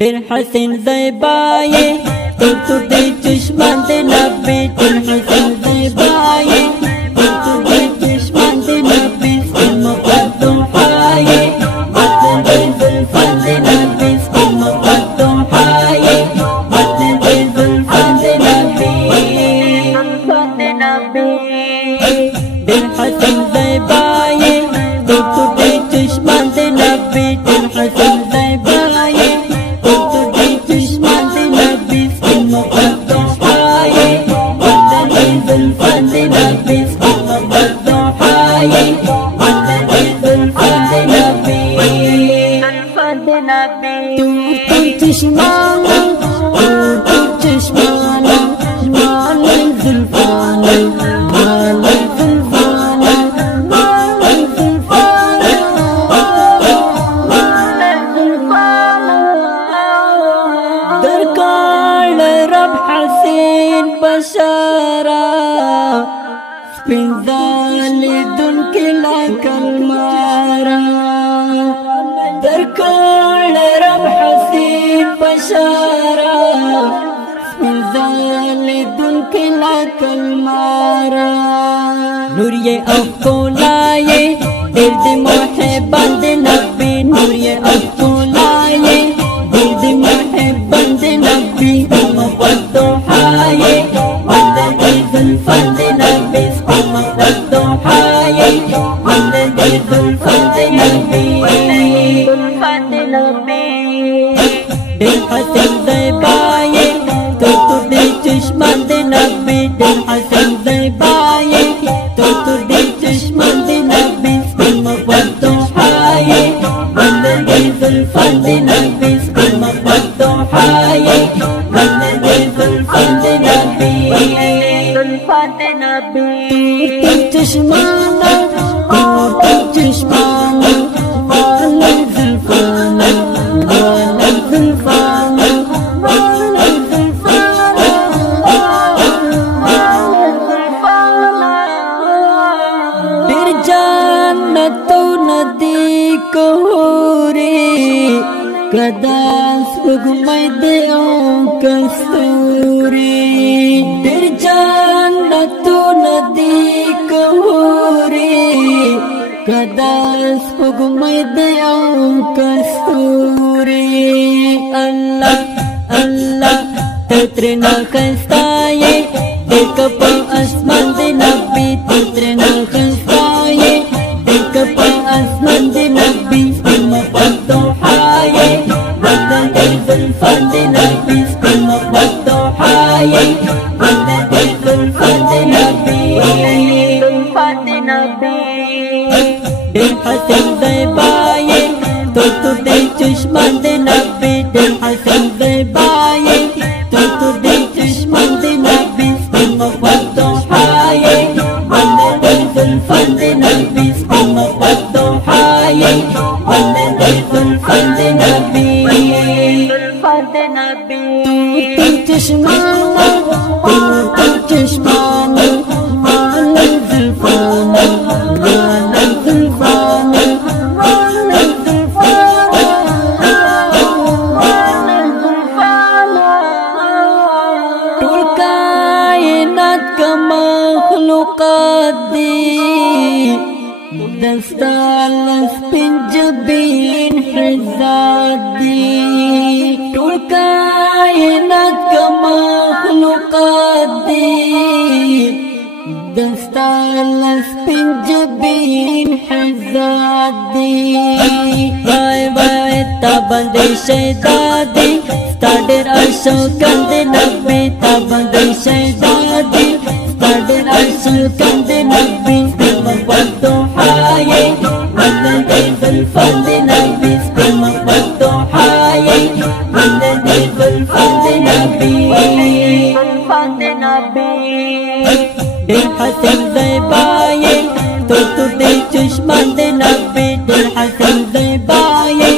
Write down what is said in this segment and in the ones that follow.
ډېر حسین زیبایې تو دې چشمان دې نبی ډېر حسین زیبایې تو دې چشمان دې نبی سم قدو حایې متن دې زلفان دې نبی سم قدو حایې متن دې زلفان دې نبی ډېر حسین زیبایې تو دې چشمان دې نبی ډېر حسین زیبایې سپینځالې دونکې لا کلمارا درکړ رب حسین بشارا سپینځالې دونکې لا کلمارا نور یې افکولایې ډېر دې محبان دې نبی نور یې افکولایې ډېر دې محبان دې نبی مقدو حایې مدد دې زلفان دې نبی ډېر حسین زیبایې تو دې چشمان دې نبی ډېر حسین زیبایې تو دې چشمان دې نبی سم قدو حایې مدد دې زلفان دې نبی سم قدو حایې مدد دې زلفان دې نبی زلفان دې نبی چشمانا چشمانا مانا زلفانا مانا زلفانا مانا زلفانا مانا زلفانا ډېر جنتو ندی کوری کدا سپوږمۍ دې او کستوري ډېر جنتو ندی کدا سپوږمۍ دې او کستوري الله الله تترنا خستایې دک په اسمان دې نبی تترنا خستایې دک په اسمان دې نبی سم قدو حایې مدد دې زلفان دې نبی سم قدو حایې مدد دې زلفان دې نبی زلفان دې نبی ډېر حسین زیبایې تو دې چشمان دې نبی ډېر حسین زیبایې تو دې چشمان دې نبی سم قدو حایې مدد دې زلفان دې نبی سم قدو حایې مدد دې زلفان دې نبی زلفان دې نبی تو چشمانا تو چشمانا مانا زلفانا مانا زلفانا مانا زلفانا مانا زلفانا ټول کائنات کا مخلوقات دی دستا لسپین جبین حزات دی ټول کائنات کا مخلوقات دی دستا لسپین جبین حزات دی وای وای تا باندې شیدا دی ستا ډېر عاشقان دې نبی تا باندې شیدا دی ستا ډېر عاشقان دې نبی سم قدو حایې مدد دې زلفان دې نبی سم قدو حایې مدد دې زلفان دې نبی زلفان دې نبی ډېر حسین زیبایې تو دې چشمان دې نبی ډېر حسین زیبایې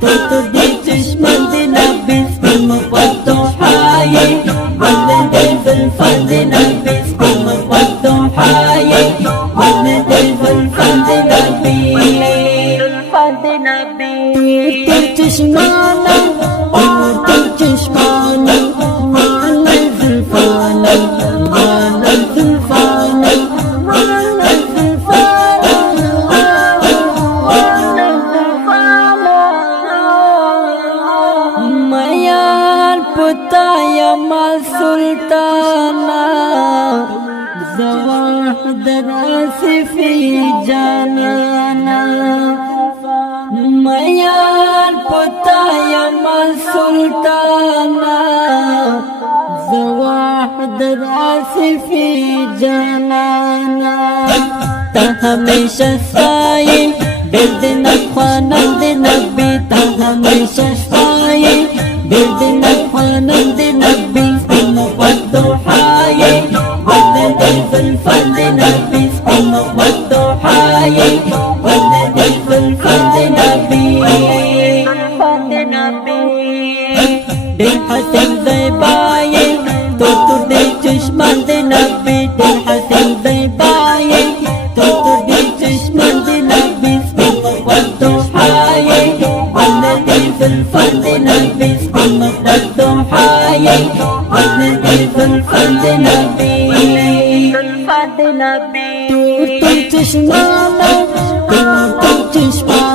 تو دې چشمان دې نبی سم قدو حایې مدد دې زلفان دې نبی سم قدو حایې مدد دې زلفان دې نبی زلفان دې نبی چشمانا پتایا ما سلطانا زواحد راسفی جانانا میار پتایا ما سلطانا زواحد راسفی جانانا تا ہمیشہ سائے بلدن خوانند نبی تا ہمیشہ سائے بلدن خوانند نبی سپم والضحايا والذي في الفرد نبي سپم والضحايا والذي في الفرد نبي دل حسن زیبائے تو دل چشمان دے نبی دل حسن زیبائے تو دل چشمان دے نبی سپم والضحايا والذي في الفرد نبي سپم والضحايا والذي في الفرد نبي تو چشمانا تو چشمانا